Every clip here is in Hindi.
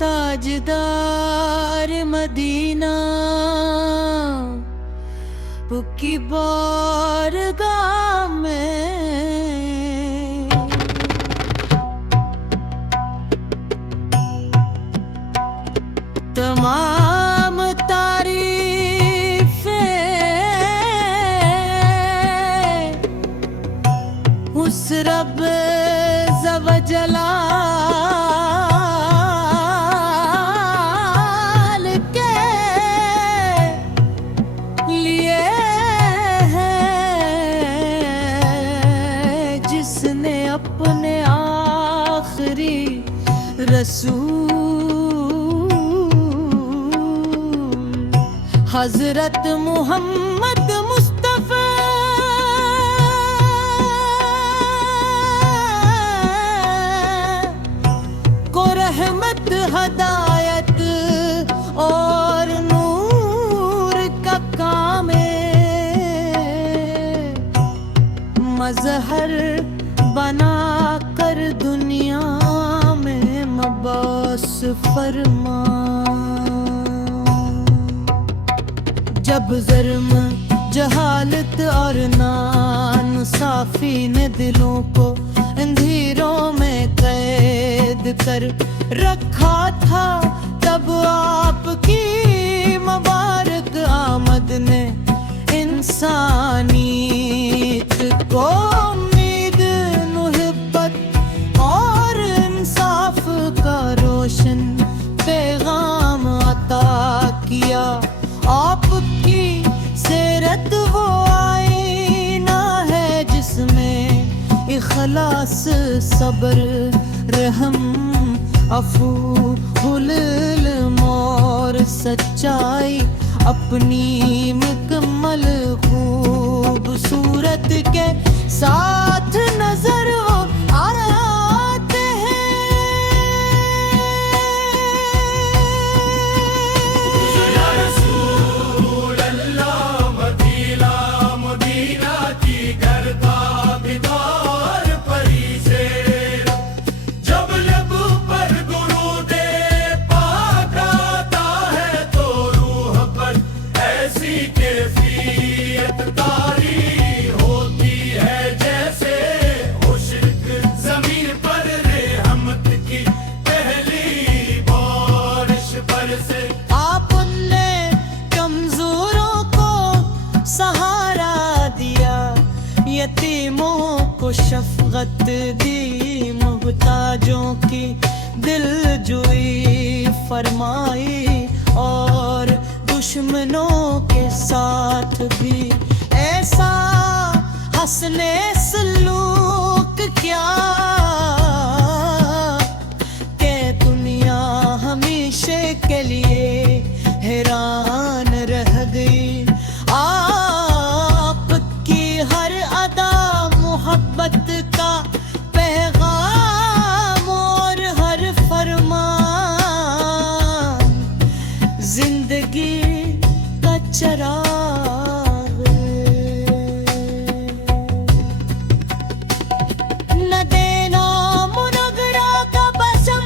ताजदार मदीना की बारगाह में तमाम तारीफ़ें उस रब ज़वजला अपने आखिरी रसूल हजरत मोहम्मद मुस्तफा को रहमत हदायत और नूर का काम मजहर बना कर दुनिया में मबास फरमा। जब ज़र्म जहालत और नाइंसाफ़ी ने दिलों को अंधेरों में कैद कर रखा था, तब आपकी मुबारक आमद ने इंसानियत को पैगाम अता किया। आपकी सीरत वो आईना है जिसमें इखलास, सब्र, रहम, अफू, हुल्म और सच्चाई अपनी मुकम्मल खूबसूरत के साथ नजर आते हैं। आपने कमजोरों को सहारा दिया, यतीमों को शफकत दी, मुहताजों की दिलजोई फरमाई और दुश्मनों के साथ भी ऐसा हंसने सलूक किया कि दुनिया हमेशा के लिए हैरान रह गई। आपकी हर अदा मोहब्बत का पैगाम और हर फरमान जिंदगी का चराग। न देना मुनगरा का बसम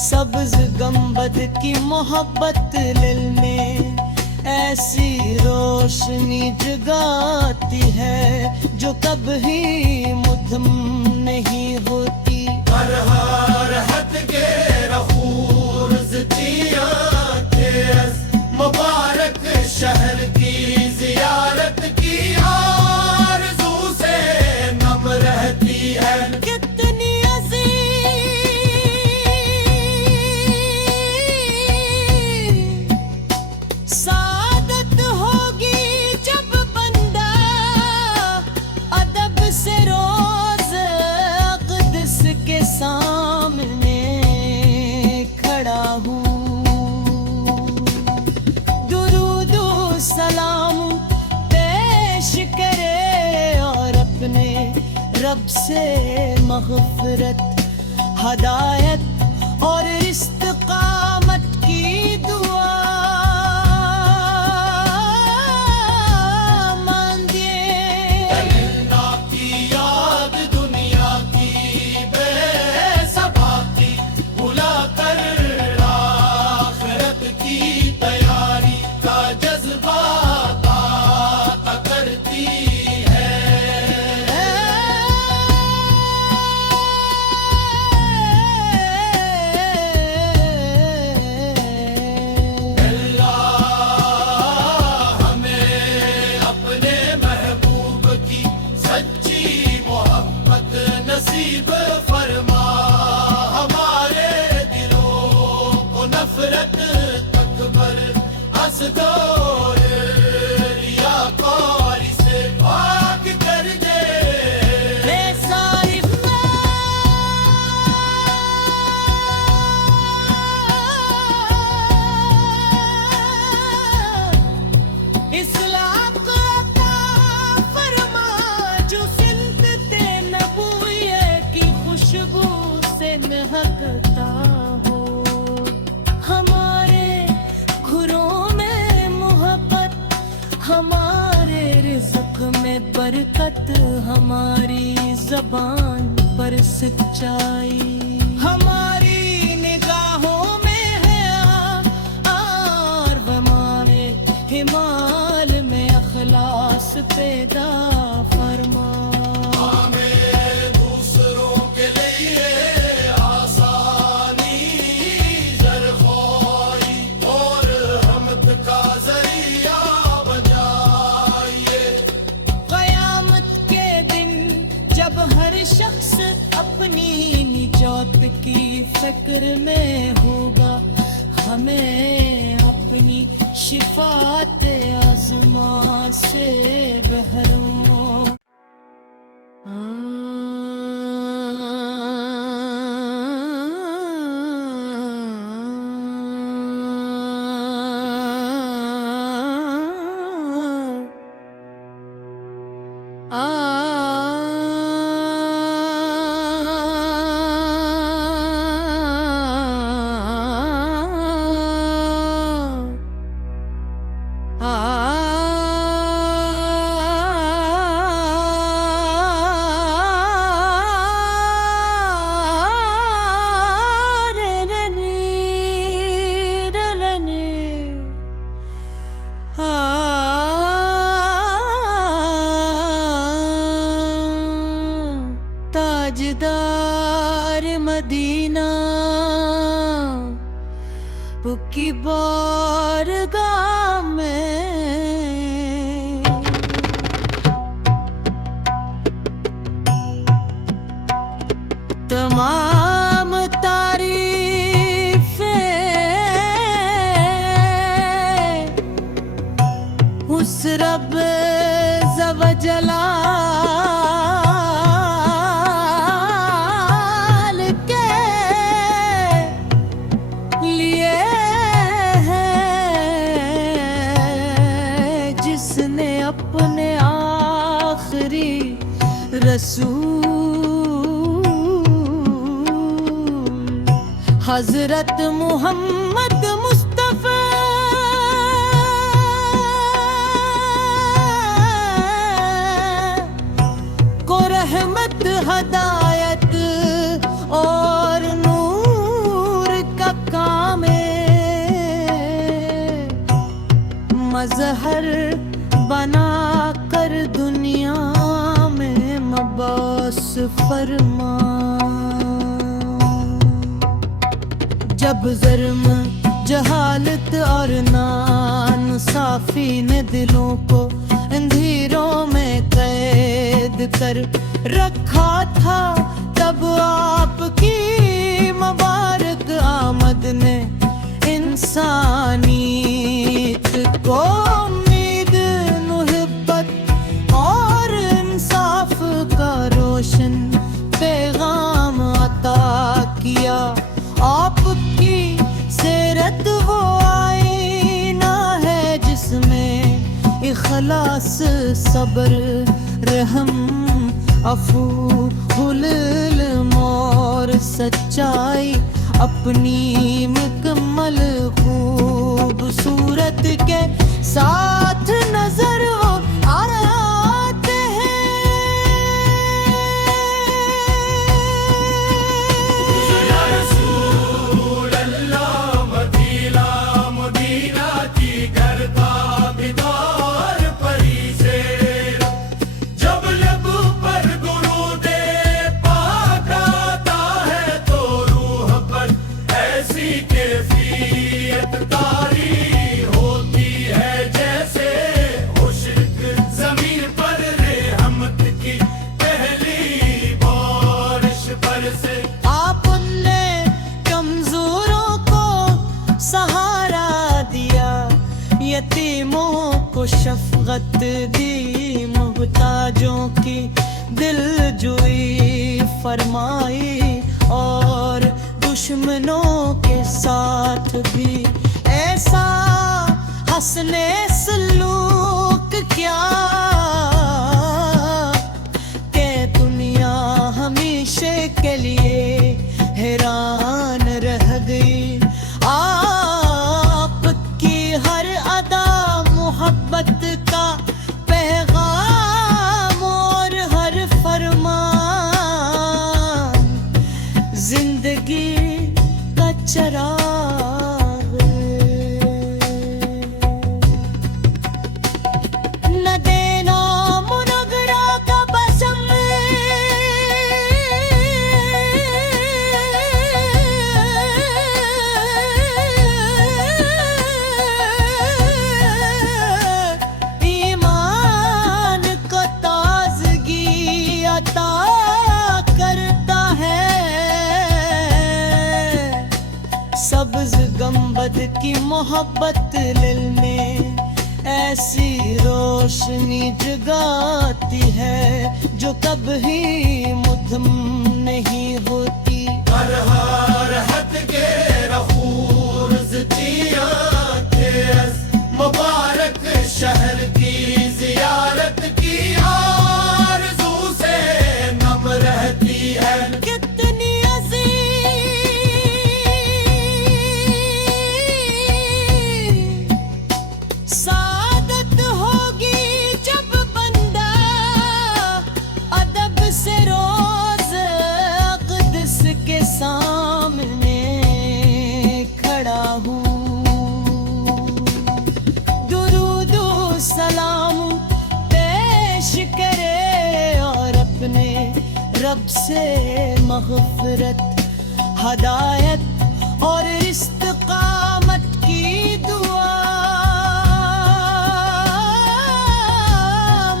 सब्ज गंबद की मोहब्बत दिल में ऐसी रोशनी जगाती है जो कभी मुधम नहीं होती। हर हर हद के रफूज मुबारक शहर की जियारत की आरज़ू से नम रहती है। कितनी अजीब सादत होगी जब बंदा अदब से रोज अक़दस के सामने खड़ा हूँ। दुरूद सलाम पेश करे और अपने रब से मग़फ़िरत, हदायत और इस्तिक़ामत की दुआ मांगे। अल्लाह की याद दुनिया की बेसबाकी भुला कर आखिरत की तैयारी का जज्बा ताक़त करती है। नसीब फरमा हमारे दिलों को नफरत तकबर असदोर रियाकारी से पाक कर दे। इस्लाम को अता फरमा जो सिलसिले नबूवत की खुशबू से महकता हो। हमारे घरों में मोहब्बत, हमारे रिज़्क़ में बरकत, हमारी ज़बान पर सच्चाई, हमारी निगाहों में है और वमाए हिमाल में अखलास पैदा फरमा। हमें दूसरों के लिए आसानी ज़रख़्वारी और रहमत का ज़रिया बनाइए। क़यामत के दिन जब हर शख्स अपनी निजात की फ़िक्र में होगा, हमें अपनी शिफ़ात आज़मा से बहरूं ताजदार मदीना की बारगाह में तमाम तारीफ़ें उस रब ज़वजलाल के लिए है, जिसने अपने आखिरी रसूल हज़रत मुहम्मद मुस्तफ़ा को रहमत, हदायत और नूर का काम मज़हर बना कर दुनिया फरमा। जब ज़र्म जहालत और नाइंसाफी ने दिलों को अंधेरों में कैद कर रखा था, तब आपकी मुबारक आमद ने इंसानियत को उम्मीद, मुहब्बत और इंसाफ का रोशन पैगाम अता किया। आपकी सीरत वो आईना है जिसमें इखलास, सब्र, रहम, अफू, हुल्म और सच्चाई अपनी मुकम्मल खूबसूरत के साथ नजर आते हैं। या रसूल अल्लाह, मदीना मदीना की करता बिदार परी से, जब लब पर दुरूदे पाक आता है तो रूह पर ऐसी कैफियत तारी होती है जैसे मुश्क जमीन पर रहमत की पहली बारिश बरसे। आपने कमजोरों को सहारा दिया, यतीमों को शफकत दी, मुहताजों की दिलजुई फरमाई और दुश्मनों के साथ भी ऐसा हंसने सलूक क्या के दुनिया हमेशा के लिए हैरान रह गई। आपकी हर अदा मोहब्बत का पैगाम और हर फरमान जिंदगी का चराग। न देना मुनगरा का बसम, ईमान को ताजगी अता करता है। सब्ज गंबद की मोहब्बत दिल में ऐसी रोशनी जगाती है जो कभी मुधम नहीं होती। हर हर हद के रफूर जिया के मुबारक शहर की जियारत की आरज़ू से नम रहती है। कितनी अजीब सादत होगी जब बंदा अदब से रोज अक़दस के सामने खड़ा हूँ। दुरूद सलाम पेश करे और अपने रब से मग़फ़िरत, हदायत और इस्तिक़ामत की दुआ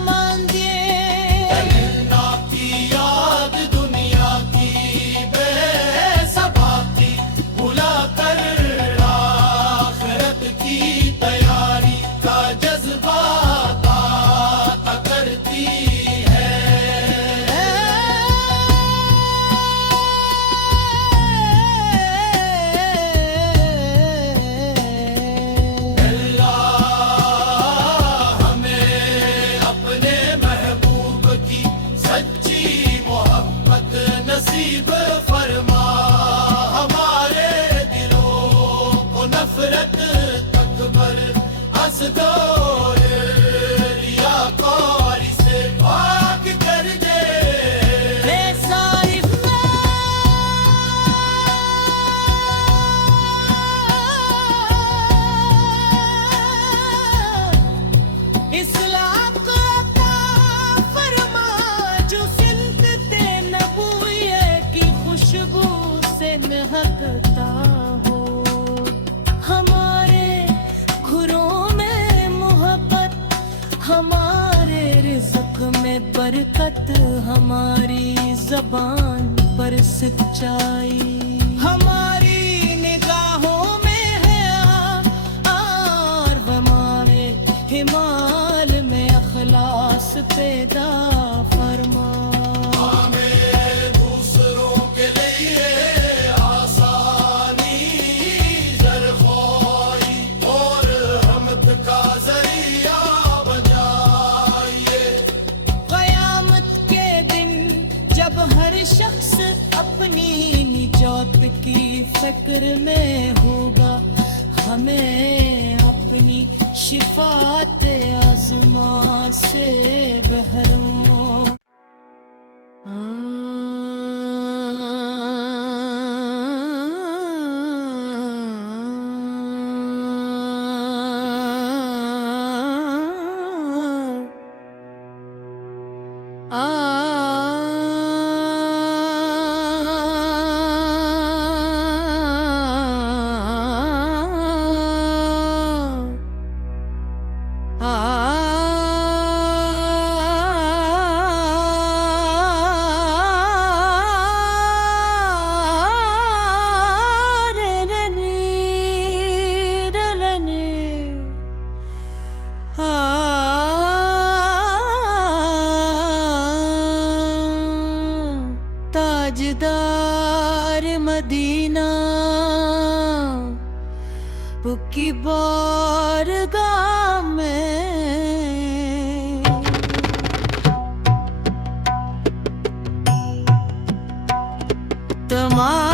मांगे। तमन्ना की याद दुनिया की बेसबाकी भुला कर आखिरत की तैयारी का जज्बा ताता करती है। जबान पर सच्चाई हमारी निगाहों में है आर वमाए हिमाल में अखलास पैदा फरमा हमें दूसरों के लिए आसानी ज़रख़्वाई और रहमत का ज़रिया बनाइए। क़यामत के दिन जब हर शख्स अपनी निजात की फिक्र में होगा हमें अपनी शिफात आज़मा से बहरों ताजदार मदीना की बारगाह में तमाम